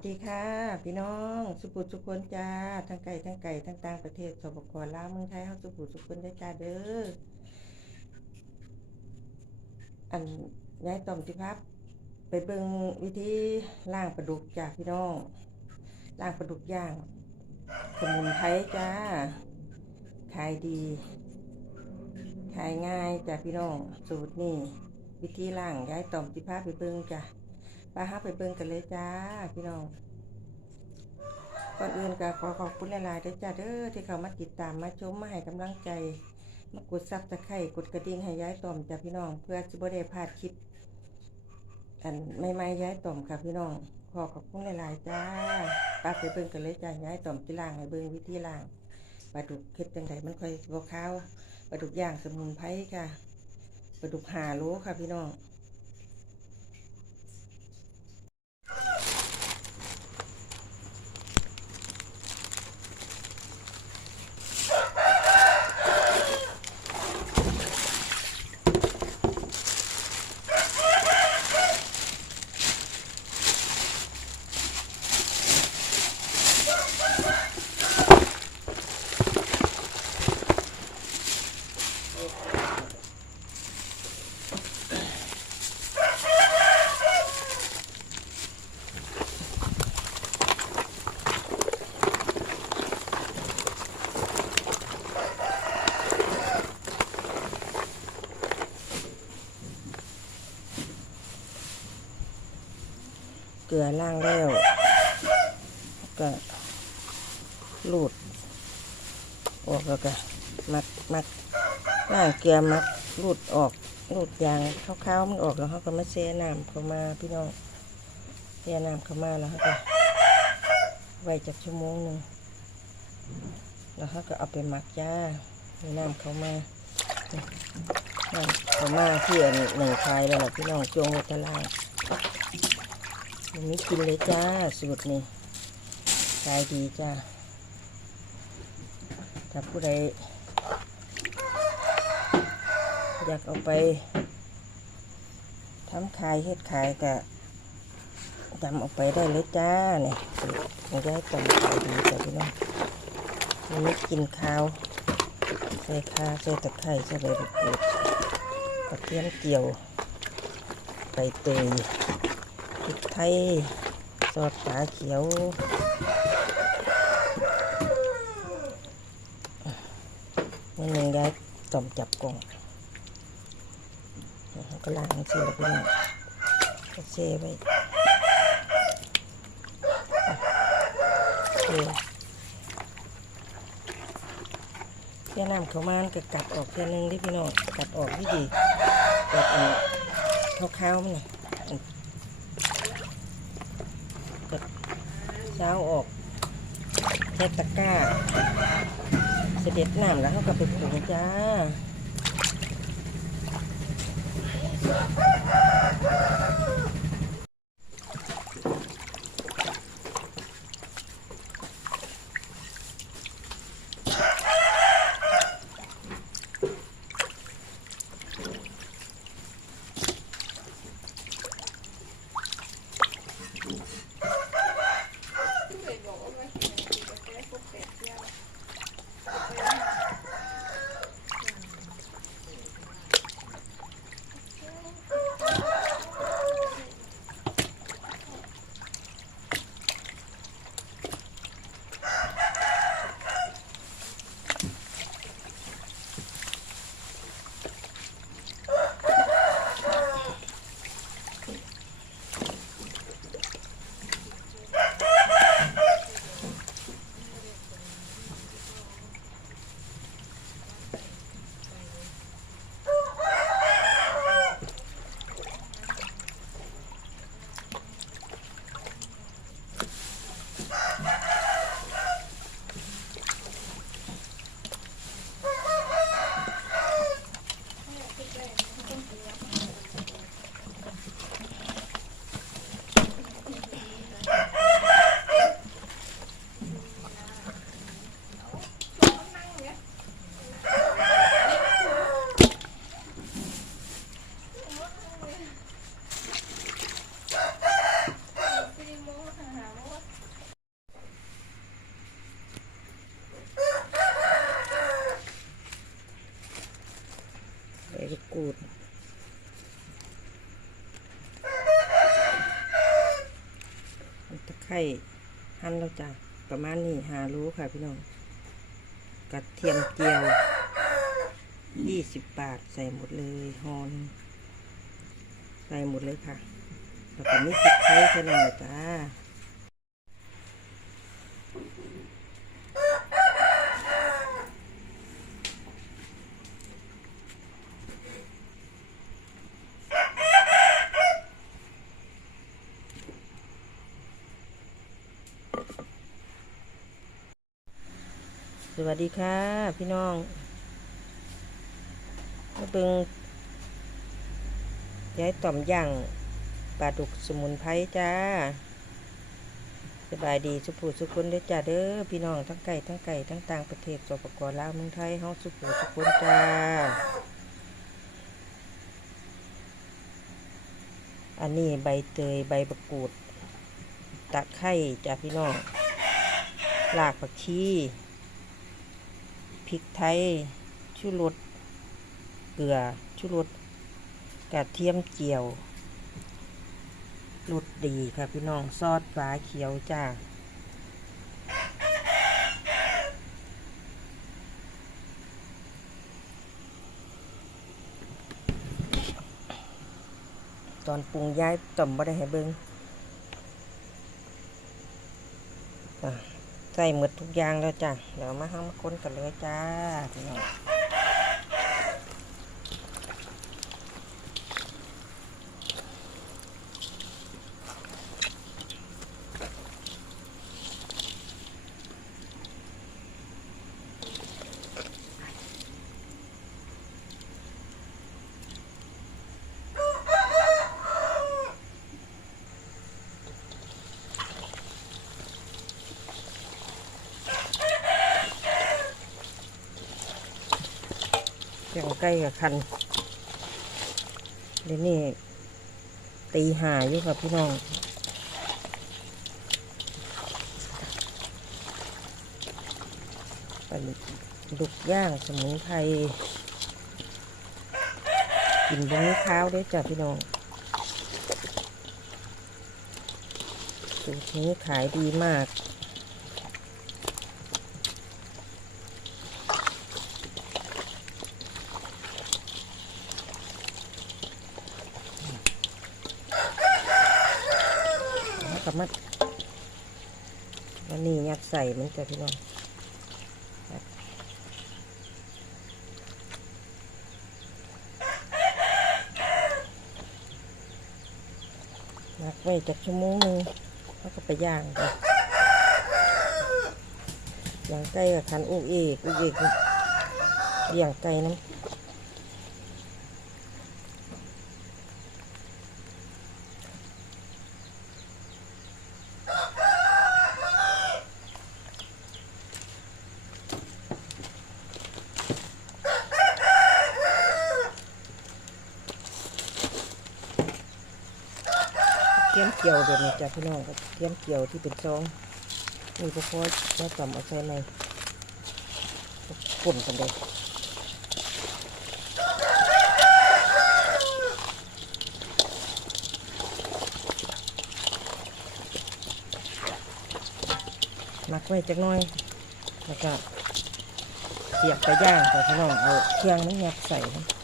วัสดีค่ะ พี่น้องสุขุสุขคนจ้าทั้งไก่ทั้งไก่ทั้งต่างประเทศสปปลาวเมืองไทยเฮาสุขุสุขคนได้จ้าเด้ออันย้ายต่อมสิพับไปเบิ่งวิธีล่างปลาดุกจ้าพี่น้องล่างปลาดุกย่างสมุนไพรจ้าขายดีขายง่ายจ้าพี่น้องสูตรนี่วิธีล่างย้ายต่อมสิพับไปเบิ่งจ้า ไปหาไปเบิ่งกันเลยจ้าพี่น้องก่อนอื่นก็ขอขอบคุณหลายๆด้วยจ้าเด้อที่เขามาติดตามมาชมมาให้กำลังใจมากดซับตะไคร่กดกระดิ่งให้ย้ายต่อมจ้าพี่น้อง เพื่อจะบ่ได้พลาดคลิปอันไม่ไม่ๆย้ายต่อมค่ะพี่น้องขอขอบคุณหลายๆจ้าไปไปเบิ่งกันเลยจ้าย้ายต่อมที่ล่างให้เบิ่งวิธีล่างปลาดุกเค็ดจังไดมันค่อยบ่ขาวปลาดุกย่างสมุนไพรค่ะปลาดุกหาโลค่ะพี่น้อง ลือล่างแล้ว ก็ลูดออกแล้วก็มัดมัดล่างเกลือมัดลูดออกลูดยางขาวๆมันออกแล้วเขาก็มาเซน้ำเข้ามาพี่น้องเซน้ำเข้ามาแล้วเขาก็ไว้จากชั่วโมงหนึ่งแล้วเขาก็เอาไปหมักจ้าให้น้ำเข้ามาน้ำเข้ามาที่อันหนึ่งคลายแล้วล่ะพี่น้องจงไว้ตะลาง วันนี้กินเลยจ้า สูตรนี่ขายดีจ้าถ้าผู้ใดอยากเอาไปทำขายเฮ็ดขายก็จำเอาไปได้เลยจ้าเนี่ยสูตรมันจะได้จำขายดีจ้าพี่น้องวันนี้กินข้าวใส่ข้าใส่ตะไคร้ใส่ใบมะกรูดกระเทียมเจียวใบเตย ริกไทยซอสฝาเขียวนี่หนึ่งได้ต้มจับกล่องก็ล้างสิแล้วก็เนี่ก็เซไว้เทเที่ยน้ำเขามันก็กัดออกเที่ยหนึงที่พี่น้องกัดออกที่ดีกัดออกขาวๆมันนี่ เช้าออกเทตะก้า เสด็จน้ำแล้วเขากับไปปรุงจ้าูดตะไคร้หั่นแล้วจ้ะประมาณนี้หารู้ค่ะพี่น้องกระเทียมเจียวยี่สิบบาทใส่หมดเลยฮอนใส่หมดเลยค่ะ แล้วก็มีพริกไทยแค่นั้นจ้า วัสดีค่ะ พี่น้องมาเบิงย้ายต่อมย่างปลาดุกสมุนไพรจ้า สบายดีสุภูสุคนเด้อจ้าเด้อพี่น้องทั้งไก่ทั้งไก่ทั้งต่างประเทศสปปลาวเมืองไทยเฮาสุภูสุคนจ้า อันนี้ใบเตยใบมะกูดตะไคร้จ้าพี่น้องรากผักชี พริกไทยชูรสเกลือชูรสกระเทียมเจียวรสดีค่ะพี่น้องซอสฟ้าเขียวจ้าตอนปรุงย้ายต่อมบ่ได้ให้เบิงอะ ใส่หมดทุกอย่างแล้วจ้ะ เดี๋ยวมาห้ามาคนกันเลยจ้าพี่น้อง ใกล้กับคันเดี๋ยวนี้ตีหาอยู่ค่ะพี่น้องปลาดุกย่างสมุนไพรกินบนข้าวได้จ้ะพี่น้องสูตรนี้ขายดีมาก แล้วก็ มัดวันนี้ยัดใส่มันจะพี่น้องครักไว้จากชั่วโมงหนึงแล้วก็ไปย่างกันย่างไก่กับคันอุกเอกอุกเอกเลี้ยงไก่น้ำ เกี่ยวแบบนี้จ้ะพี่น้องก็เทียมเกี่ยวที่เป็นซองนี่ก็พอแล้วต่ำเอาใส่ในป่นกันเลยมักไว้จักน้อยแล้วก็เสียบไปย่างค่พี่น้องเอาเครื่องมันยัดใส่นะ